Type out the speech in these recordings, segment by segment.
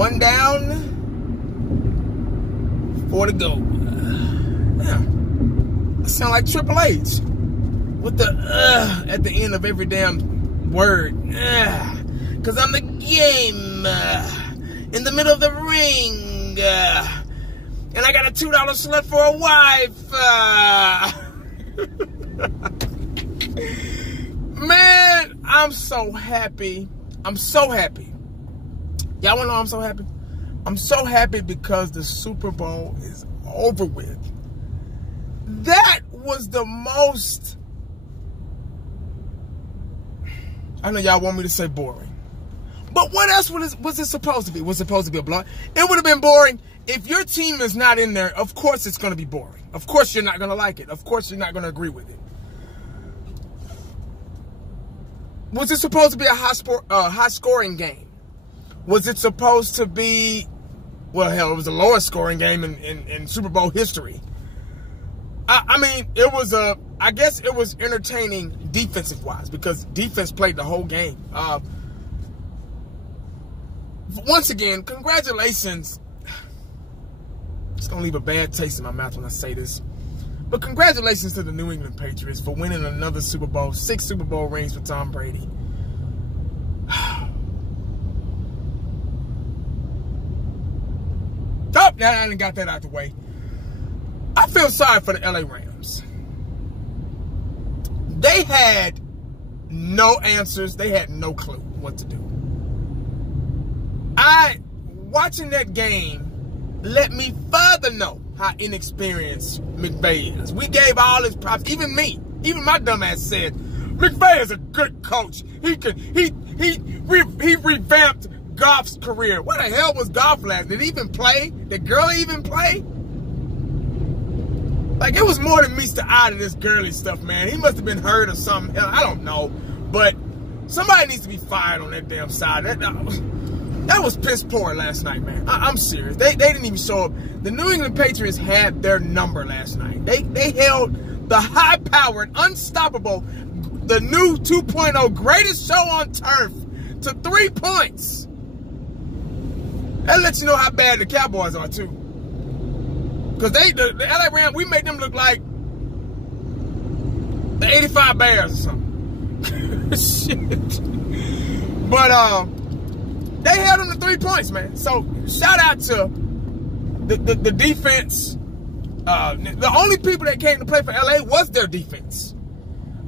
One down, 4 to go. Yeah. I sound like Triple H with the at the end of every damn word. Because I'm the game in the middle of the ring. And I got a $2 slut for a wife. Man, I'm so happy. I'm so happy. Y'all want to know I'm so happy? I'm so happy because the Super Bowl is over with. That was the most... I know y'all want me to say boring. But what else was it supposed to be? Was it supposed to be a blowout? It would have been boring. If your team is not in there, of course it's going to be boring. Of course you're not going to like it. Of course you're not going to agree with it. Was it supposed to be a high-scoring game? Was it supposed to be, well, hell, it was the lowest scoring game in Super Bowl history. I mean, it was I guess it was entertaining defensive-wise because defense played the whole game. Once again, congratulations. It's going to leave a bad taste in my mouth when I say this. But congratulations to the New England Patriots for winning another Super Bowl, 6 Super Bowl rings for Tom Brady. Oh, now I done got that out the way. I feel sorry for the LA Rams. They had no answers. They had no clue what to do. Watching that game let me further know how inexperienced McVay is. We gave all his props. Even me, even my dumb ass said, McVay is a good coach. He revamped Goff's career. What the hell was Goff last? Did he even play? Did Gurley even play? Like, it was more than meets the eye to this Gurley stuff, man. He must have been hurt or something. I don't know. But somebody needs to be fired on that damn side. That was piss poor last night, man. I'm serious. They didn't even show up. The New England Patriots had their number last night. They held the high-powered, unstoppable, the new 2.0 greatest show on turf to 3 points. That lets you know how bad the Cowboys are, too. Because the LA Rams, we made them look like the 85 Bears or something. Shit. But, they held them to 3 points, man. So, shout out to the defense. The only people that came to play for LA was their defense.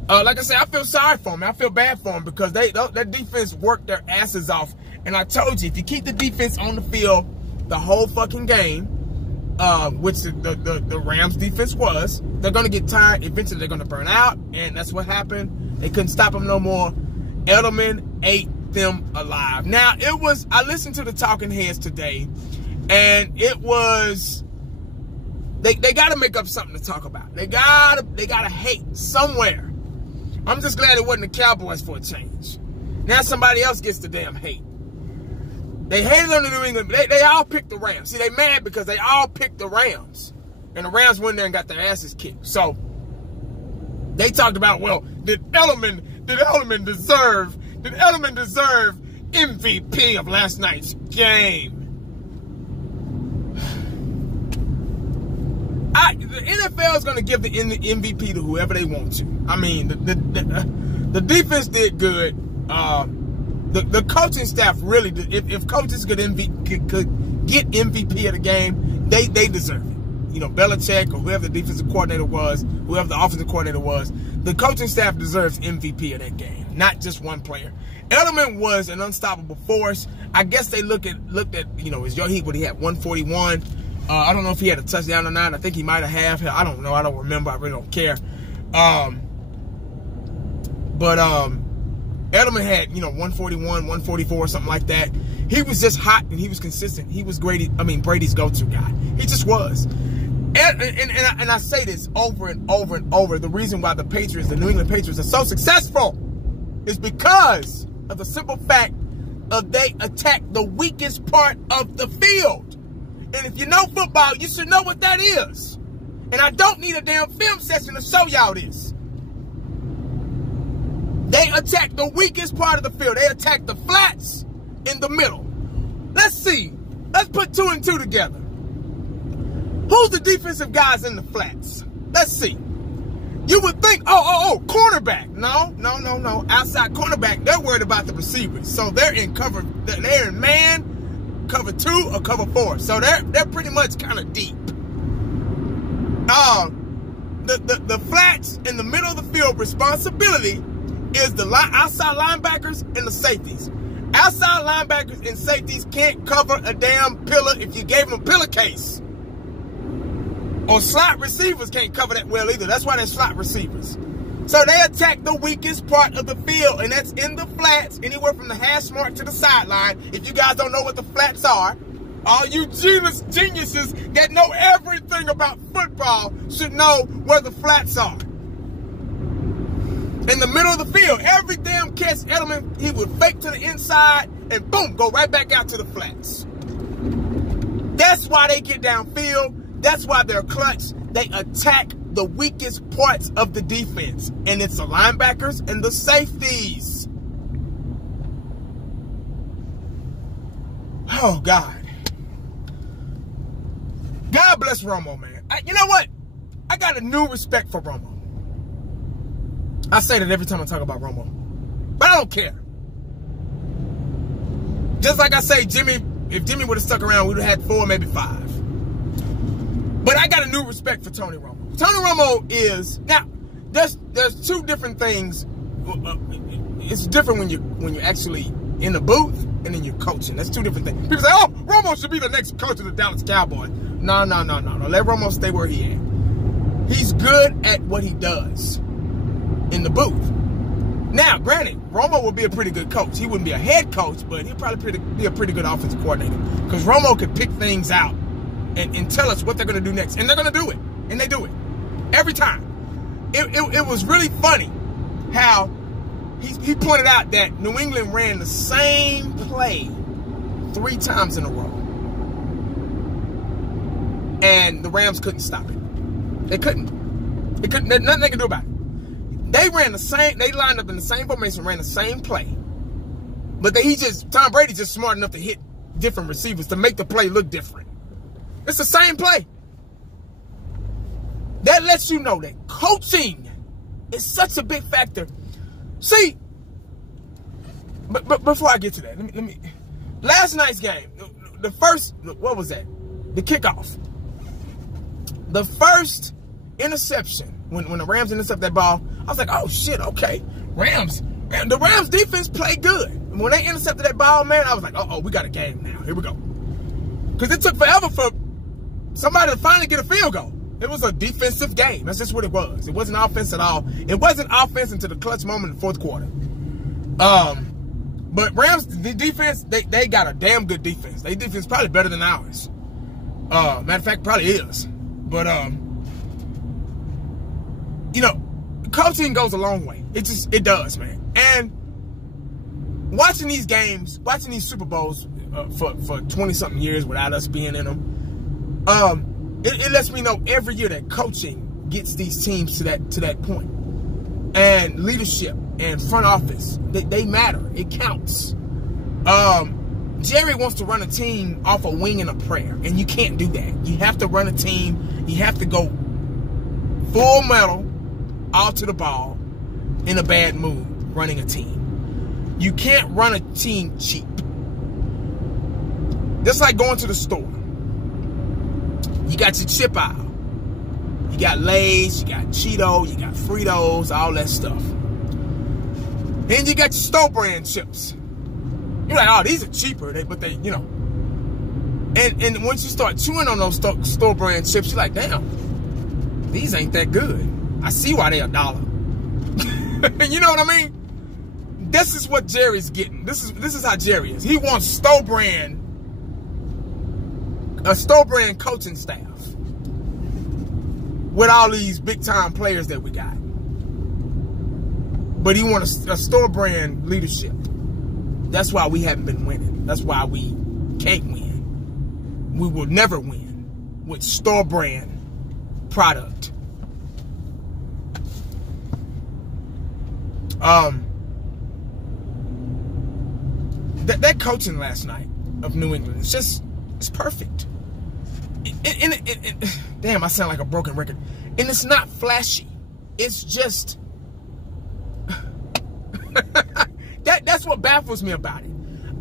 Like I said, I feel sorry for them. I feel bad for them because that defense worked their asses off. And I told you, if you keep the defense on the field the whole fucking game, which the Rams defense was, they're going to get tired. Eventually, they're going to burn out. And that's what happened. They couldn't stop them no more. Edelman ate them alive. Now, I listened to the Talking Heads today, and it was, they got to make up something to talk about. They got to hate somewhere. I'm just glad it wasn't the Cowboys for a change. Now somebody else gets the damn hate. They hated on the New England. They all picked the Rams. See, they mad because they all picked the Rams. And the Rams went there and got their asses kicked. So, they talked about, well, did Edelman deserve MVP of last night's game? The NFL is going to give the MVP to whoever they want to. I mean, the defense did good. The coaching staff really did. If coaches could get MVP of the game, they deserve it. You know, Belichick or whoever the defensive coordinator was, whoever the offensive coordinator was, the coaching staff deserves MVP of that game, not just one player. Edelman was an unstoppable force. I guess they looked at you know, his heat, but he had 141. I don't know if he had a touchdown or not. I think he might have. I don't know. I don't remember. I really don't care. But Edelman had, you know, 141, 144, something like that. He was just hot and he was consistent. He was Brady's go-to guy. He just was. And I say this over and over and over. The reason why the New England Patriots are so successful is because of the simple fact of they attack the weakest part of the field. And if you know football, you should know what that is. And I don't need a damn film session to show y'all this. They attack the weakest part of the field. They attack the flats in the middle. Let's see. let's put 2 and 2 together. Who's the defensive guys in the flats? Let's see. You would think, cornerback. No. Outside cornerback, they're worried about the receivers. So they're in cover. They're in man, cover 2 or cover 4. So they're pretty much kind of deep. The flats in the middle of the field responsibility is the outside linebackers and the safeties. Outside linebackers and safeties can't cover a damn pillar if you gave them a pillowcase. Or slot receivers can't cover that well either. That's why they're slot receivers. So they attack the weakest part of the field, and that's in the flats, anywhere from the hash mark to the sideline. If you guys don't know what the flats are, all you geniuses that know everything about football should know where the flats are. In the middle of the field, every damn catch element, he would fake to the inside and boom, go right back out to the flats. That's why they get downfield. That's why they're clutch. They attack the weakest parts of the defense, and it's the linebackers and the safeties. Oh, God. God bless Romo, man. You know what? I got a new respect for Romo. I say that every time I talk about Romo. But I don't care. Just like I say, if Jimmy would have stuck around, we would have had 4, maybe 5. But I got a new respect for Tony Romo. Tony Romo is, now, there's 2 different things. It's different when you're actually in the booth and then you're coaching. That's 2 different things. People say, oh, Romo should be the next coach of the Dallas Cowboys. No. Let Romo stay where he is. He's good at what he does in the booth. Now, granted, Romo would be a pretty good coach. He wouldn't be a head coach, but he'd probably be a pretty good offensive coordinator. Because Romo could pick things out and tell us what they're going to do next. And they're going to do it. And they do it. Every time. It was really funny how he pointed out that New England ran the same play 3 times in a row. And the Rams couldn't stop it. They couldn't. There's nothing they could do about it. They lined up in the same formation, ran the same play. But Tom Brady's just smart enough to hit different receivers to make the play look different. It's the same play. That lets you know that coaching is such a big factor. See, but before I get to that, let me last night's game, the first, what was that? The kickoff. The first interception, when the Rams intercept that ball, I was like, oh shit, okay. The Rams defense played good. And when they intercepted that ball, man, I was like, we got a game now. Here we go. Because it took forever for somebody to finally get a field goal. It was a defensive game. That's just what it was. It wasn't offense at all. It wasn't offense until the clutch moment in the 4th quarter. But Rams, the defense, they got a damn good defense. Their defense is probably better than ours. Matter of fact, probably is. But, coaching goes a long way. It does, man. And watching these games, watching these Super Bowls for 20-something years without us being in them, it lets me know every year that coaching gets these teams to that point. And leadership and front office, they matter. It counts. Jerry wants to run a team off a wing and a prayer, and you can't do that. You have to run a team. You have to go full metal, all to the ball, in a bad mood, running a team. You can't run a team cheap. Just like going to the store. You got your chip aisle. You got Lay's, you got Cheetos, you got Fritos, all that stuff. Then you got your store brand chips. You're like, oh, these are cheaper, but they, And once you start chewing on those store brand chips, you're like, damn, these ain't that good. I see why they're $1. You know what I mean? This is what Jerry's getting. This is how Jerry is. He wants a store brand coaching staff with all these big time players that we got. But he wants a store brand leadership. That's why we haven't been winning. That's why we can't win. We will never win with store brand product. That coaching last night of New England, It's perfect. Damn, I sound like a broken record. And it's not flashy. It's just... that's what baffles me about it.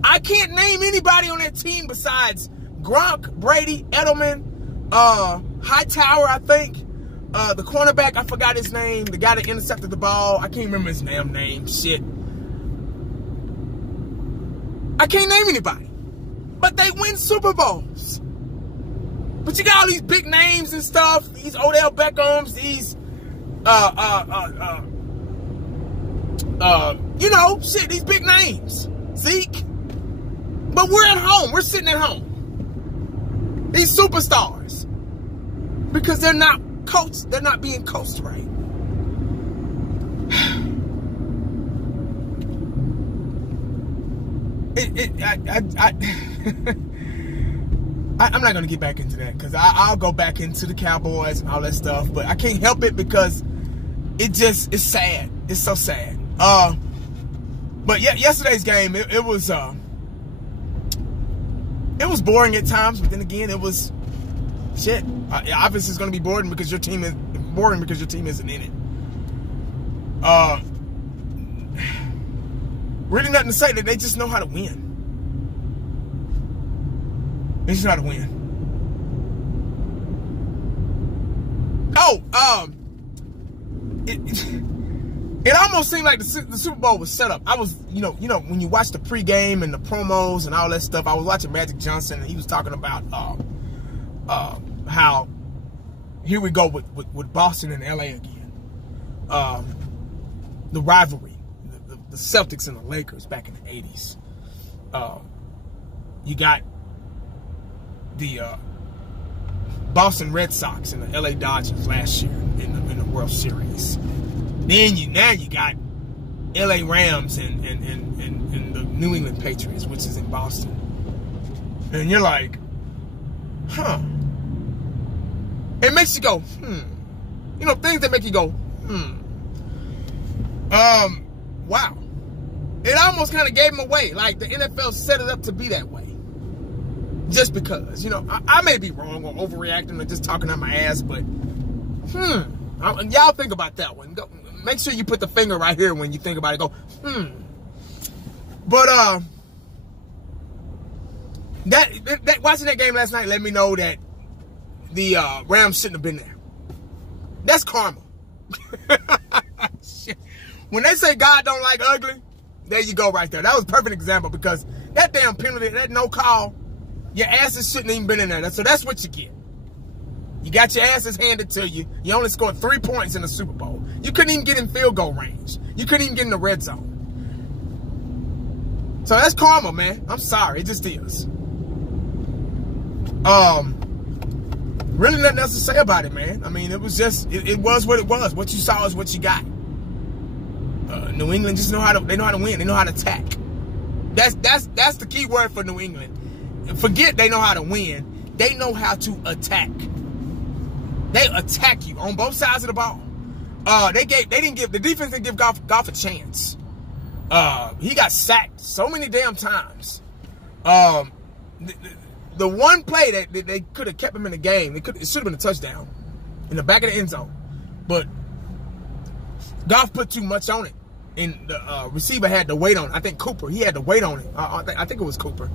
I can't name anybody on that team besides Gronk, Brady, Edelman, Hightower, I think. The cornerback, I forgot his name. The guy that intercepted the ball. I can't remember his damn name. Shit. I can't name anybody. But they win Super Bowls. But you got all these big names and stuff. These Odell Beckhams. These, you know, shit, these big names. Zeke. But we're at home. We're sitting at home. These superstars. Because they're not coached. They're not being coached right. I'm not going to get back into that because I'll go back into the Cowboys and all that stuff. But I can't help it because it's sad. It's so sad. But yeah, yesterday's game, it was boring at times. But then again, it was shit. Obviously, it's going to be boring because your team isn't in it. Really nothing to say. That they just know how to win. They just know how to win. Oh, it almost seemed like the Super Bowl was set up. I was, you know, when you watch the pregame and the promos and all that stuff, I was watching Magic Johnson and he was talking about how here we go with Boston and LA again. The rivalry. The Celtics and the Lakers back in the 80s. You got the Boston Red Sox and the LA Dodgers last year in the World Series. Then now you got LA Rams and the New England Patriots, which is in Boston. And you're like, huh. It makes you go, You know, things that make you go, wow. It almost kind of gave them away. Like the NFL set it up to be that way. Just because, you know, I may be wrong or overreacting or just talking out my ass, but y'all think about that one. Go, make sure you put the finger right here when you think about it. Go, But that watching that game last night let me know that the Rams shouldn't have been there. That's karma. Shit. When they say God don't like ugly, there you go right there. That was a perfect example because that damn penalty, that no call, your asses shouldn't even been in there. So that's what you get. You got your asses handed to you. You only scored 3 points in the Super Bowl. You couldn't even get in field goal range. You couldn't even get in the red zone. So that's karma, man. I'm sorry. It just is. Really nothing else to say about it, man. I mean, it was just, it was what it was. What you saw is what you got. New England just know how to win. They know how to attack. That's the key word for New England. Forget they know how to win. They know how to attack. They attack you on both sides of the ball. The defense didn't give Goff a chance. He got sacked so many damn times. The one play that they could have kept him in the game, it should have been a touchdown in the back of the end zone. But Goff put too much on it. And the receiver had to wait on it. I think Cooper, he had to wait on it. I think it was Cooper.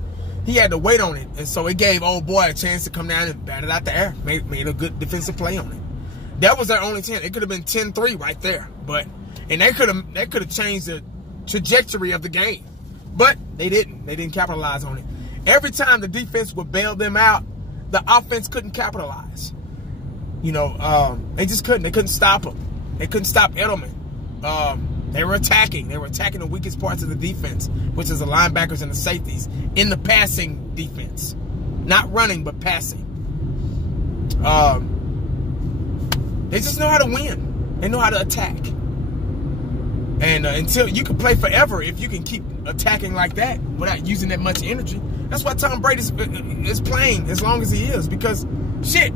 He had to wait on it. And so it gave old boy a chance to come down and bat it out the air. Made a good defensive play on it. That was their only chance. It could have been 10-3 right there. And they could have changed the trajectory of the game. But they didn't. They didn't capitalize on it. Every time the defense would bail them out, the offense couldn't capitalize. You know, they just couldn't. They couldn't stop them. They couldn't stop Edelman. They were attacking. They were attacking the weakest parts of the defense, which is the linebackers and the safeties, in the passing defense. Not running, but passing. They just know how to win. They know how to attack. And until you can play forever if you can keep attacking like that without using that much energy. That's why Tom Brady is playing as long as he is, because shit,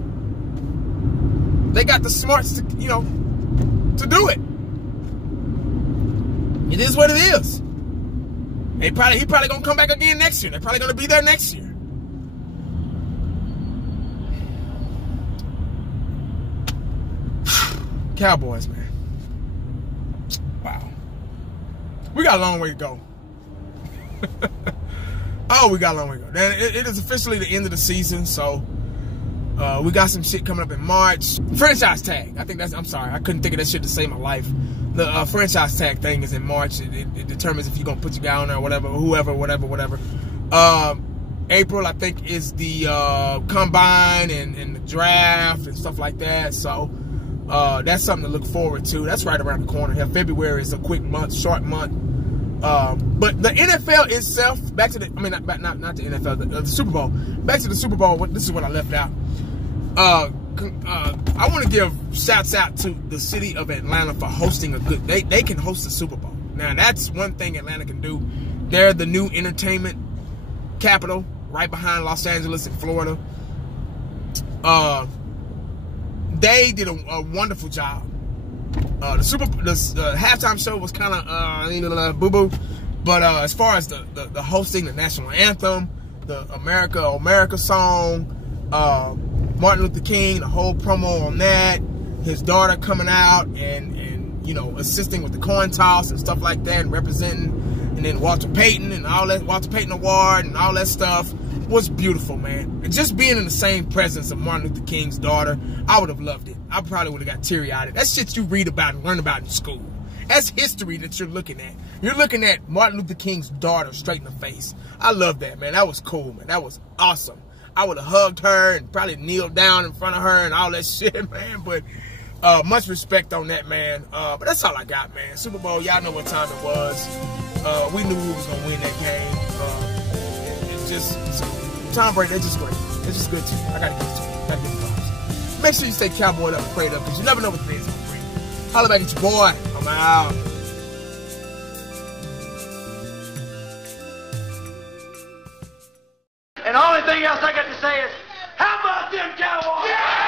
they got the smarts to, you know, to do it. It is what it is. He probably gonna come back again next year. They're probably gonna be there next year. Cowboys, man. Wow. We got a long way to go. Oh, we got a long way to go. Then it is officially the end of the season, so we got some shit coming up in March. Franchise tag. I think that's, I'm sorry, I couldn't think of that shit to save my life. The franchise tag thing is in March. It determines if you're going to put your guy on there or whatever, whoever, whatever. April, I think, is the combine and the draft and stuff like that. So that's something to look forward to. That's right around the corner here. February is a quick month, short month. But the NFL itself, back to the, I mean, not the NFL, the Super Bowl. Back to the Super Bowl, this is what I left out. I want to give shouts out to the city of Atlanta for hosting a good, they can host the Super Bowl. Now, that's one thing Atlanta can do. They're the new entertainment capital, right behind Los Angeles and Florida. They did a wonderful job. The halftime show was kind of boo-boo, but as far as the hosting, the national anthem, the America song, Martin Luther King, the whole promo on that, his daughter coming out and you know, assisting with the coin toss and stuff like that, and representing, and then Walter Payton and all that, Walter Payton Award and all that stuff was beautiful, man. And just being in the same presence of Martin Luther King's daughter, I would have loved it. I probably would have got teary-eyed. That's shit you read about and learn about in school. That's history that you're looking at. You're looking at Martin Luther King's daughter straight in the face. I love that, man. That was cool, man. That was awesome. I would have hugged her and probably kneeled down in front of her and all that shit, man. But much respect on that, man. But that's all I got, man. Super Bowl, y'all know what time it was. We knew we was going to win that game. Tom Brady, they're just great. They're just good, too. I got to give it to you. Got to give it props. Make sure you stay cowboyed up and prayed up, because you never know what the day's going to bring. Holla back at your boy. I'm out. And the only thing else I got to say is, how about them Cowboys? Yeah!